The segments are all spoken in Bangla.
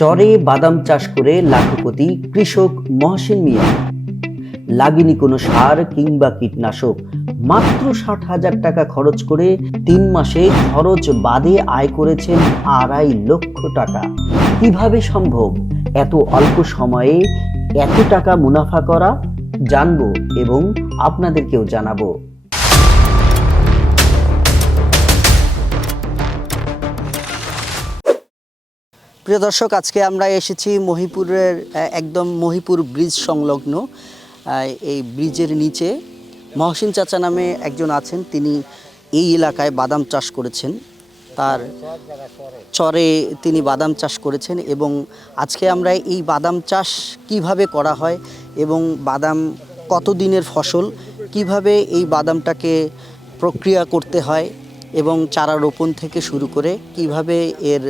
চরে বাদাম চাষ করে লাখপতি কৃষক মহাসিন মিয়া লাগিনি কোনো সার কিংবা কীটনাশক মাত্র ষাট হাজার টাকা খরচ করে তিন মাসে খরচ বাদে আয় করেছেন আড়াই লক্ষ টাকা কিভাবে সম্ভব এত অল্প সময়ে এত টাকা মুনাফা করা জানবো এবং আপনাদেরকেও জানাবো প্রিয় দর্শক আজকে আমরা এসেছি মহিপুরের একদম মহিপুর ব্রিজ সংলগ্ন এই ব্রিজের নিচে মহসিন চাচা নামে একজন আছেন তিনি এই এলাকায় বাদাম চাষ করেছেন তার চরে তিনি বাদাম চাষ করেছেন এবং আজকে আমরা এই বাদাম চাষ কিভাবে করা হয় এবং বাদাম কত দিনের ফসল কিভাবে এই বাদামটাকে প্রক্রিয়া করতে হয় এবং চারা রোপণ থেকে শুরু করে কিভাবে এর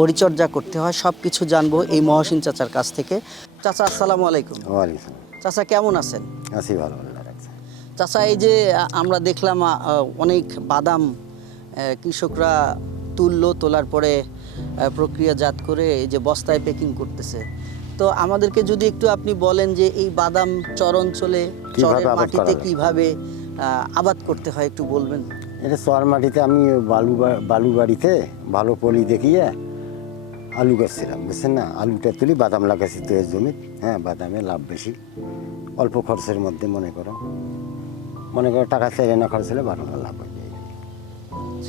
পরিচর্যা করতে হয় সব কিছু জানবো এই মহসিন চাচার কাছ থেকে চাচা আসসালামু আলাইকুম চাচা কেমন আছেন চাচা এই যে আমরা দেখলাম অনেক বাদাম কৃষকরা তুললো তোলার পরে প্রক্রিয়াজাত করে এই যে বস্তায় প্যাকিং করতেছে তো আমাদেরকে যদি একটু আপনি বলেন যে এই বাদাম চর অঞ্চলে চরের মাটিতে কিভাবে আবাদ করতে হয় একটু বলবেন এটা চর মাটিতে আমি বালু বালু বাড়িতে ভালো পলি দেখিয়ে আলু গাছ বুঝছেন না আলুটা তুলি বাদাম লাগাছি তো জমি হ্যাঁ বাদামে লাভ বেশি অল্প খরচের মধ্যে মনে করো মনে করো টাকা চাইলে না খরচ হলে বারো লাভ হয়ে যায়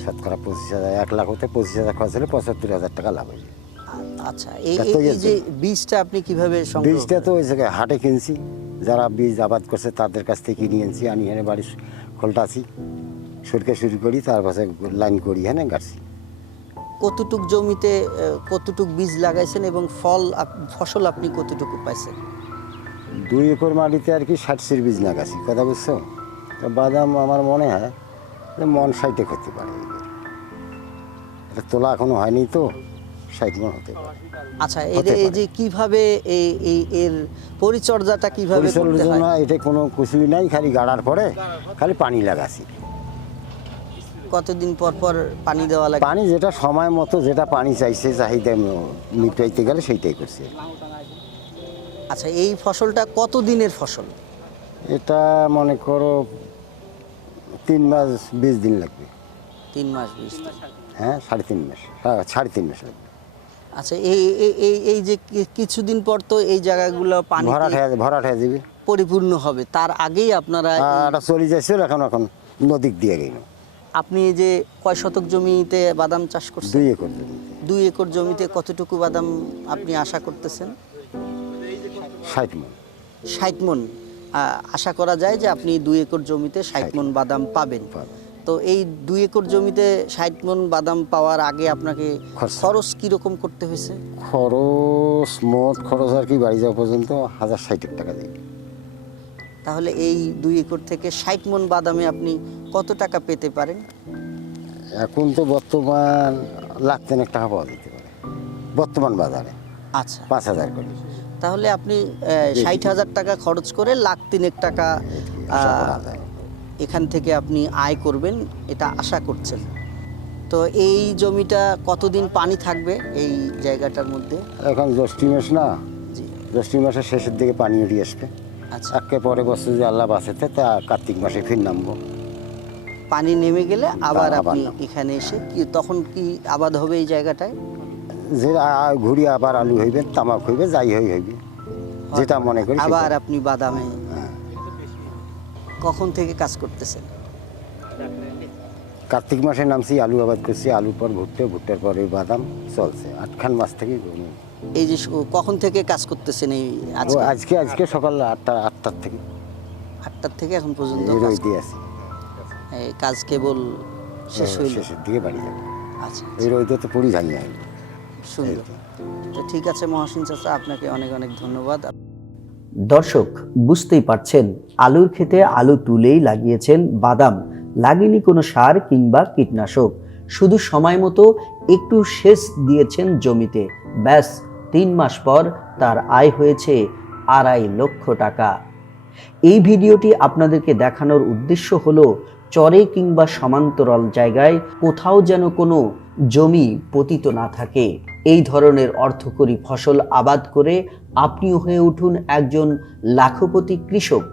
শতকরা পঁচিশ হাজার এক লাখ হতে পঁচিশ হাজার খরচ হলে পঁচাত্তর হাজার টাকা লাভ হয়ে আচ্ছা এই যে বীজটা আপনি কিভাবে বীজটা তো ওই জায়গায় হাটে কিনছি যারা বীজ আবাদ করছে তাদের কাছ থেকে কিনে এনেছি আমি এখানে বাড়ি খোলটাছি সুরকে শুরু করি তার পাশে লাইন করি হ্যাঁ গাছি কতটুক জমিতে কতটুক বীজ লাগাইছেন এবং ফল ফসল আপনি কতটুকু পাইছেন দুই একর মাটিতে আর কি ষাটশির বীজ লাগাছি কথা বুঝছো তো বাদাম আমার মনে হয় যে মন সাইটে করতে পারে তোলা এখনো হয়নি তো সাইটমন হতে পারে আচ্ছা এর এই যে কিভাবে এই এই এর পরিচর্যাটা কিভাবে এটা কোনো কিছুই নাই খালি গাড়ার পরে খালি পানি লাগাছি কতদিন পর পর পানি দেওয়া লাগে পানি যেটা সময় মতো যেটা পানি চাইছে চাহিদা মিটাইতে গেলে সেইটাই করছে আচ্ছা এই ফসলটা কত দিনের ফসল এটা মনে করো তিন মাস বিশ দিন লাগবে তিন মাস বিশ দিন হ্যাঁ সাড়ে তিন মাস সাড়ে তিন মাস লাগবে আচ্ছা এই এই এই যে কিছুদিন পর তো এই জায়গাগুলো পানি ভরাট হয়ে ভরাট হয়ে যাবে পরিপূর্ণ হবে তার আগেই আপনারা এটা চলে যাচ্ছিল এখন এখন নদীর দিয়ে গেল আপনি যে কয় শতক জমিতে বাদাম চাষ করছেন দুই একর দুই একর জমিতে কতটুকু বাদাম আপনি আশা করতেছেন ষাট মন ষাট মন আশা করা যায় যে আপনি দুই একর জমিতে ষাট মন বাদাম পাবেন তো এই দুই একর জমিতে ষাট মন বাদাম পাওয়ার আগে আপনাকে খরচ কীরকম করতে হয়েছে খরচ মোট খরচ আর কি বাড়ি যাওয়া পর্যন্ত হাজার ষাটের টাকা দেয় তাহলে এই দুই একর থেকে ষাট মন বাদামে আপনি কত টাকা পেতে পারেন এখন তো বর্তমান লাখ এক টাকা পাওয়া যেতে পারে বর্তমান বাজারে আচ্ছা পাঁচ হাজার করে তাহলে আপনি ষাট হাজার টাকা খরচ করে লাখ তিনেক টাকা এখান থেকে আপনি আয় করবেন এটা আশা করছেন তো এই জমিটা কতদিন পানি থাকবে এই জায়গাটার মধ্যে এখন দশটি মাস না জি দশটি মাসের শেষের দিকে পানি উঠিয়ে আসবে আজকে পরে বসে যে আল্লাহ বাসেতে তা কার্তিক মাসে ফির নামবো পানি নেমে গেলে আবার আপনি এখানে এসে কি তখন কি আবাদ হবে এই জায়গাটায় যে ঘুরি আবার আলু হইবে তামাক হইবে যাই হই হইবে যেটা মনে করি আবার আপনি বাদামে কখন থেকে কাজ করতেছেন কার্তিক মাসে নামছি আলু আবাদ করছি আলুর পর ভুট্টে ভুট্টার পর এই বাদাম চলছে আটখান মাস থেকে এই যে কখন থেকে কাজ করতেছেন এই আজকে আজকে সকাল আটটা আটটার থেকে আটটার থেকে এখন পর্যন্ত রয়ে দিয়ে আছি এই কাজ কেবল শেষ হয়ে শেষের দিকে বাড়ি যাবে আচ্ছা এই রইতে তো পুরি ঝালিয়ে আইল সুন্দর ঠিক আছে মহাসিন চাচা আপনাকে অনেক অনেক ধন্যবাদ দর্শক বুঝতেই পারছেন আলুর খেতে আলু তুলেই লাগিয়েছেন বাদাম লাগেনি কোনো সার কিংবা কীটনাশক শুধু সময় মতো একটু সেচ দিয়েছেন জমিতে ব্যাস তিন মাস পর তার আয় হয়েছে আড়াই লক্ষ টাকা এই ভিডিওটি আপনাদেরকে দেখানোর উদ্দেশ্য হলো চরে কিংবা সমান্তরাল জায়গায় কোথাও যেন কোনো জমি পতিত না থাকে এই ধরনের অর্থকরী ফসল আবাদ করে আপনিও হয়ে উঠুন একজন লাখপতি কৃষক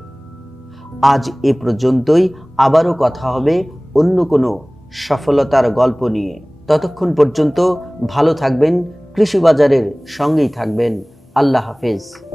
আজ এ পর্যন্তই আবারও কথা হবে অন্য কোনো সফলতার গল্প নিয়ে ততক্ষণ পর্যন্ত ভালো থাকবেন কৃষি বাজারের সঙ্গেই থাকবেন আল্লাহ হাফেজ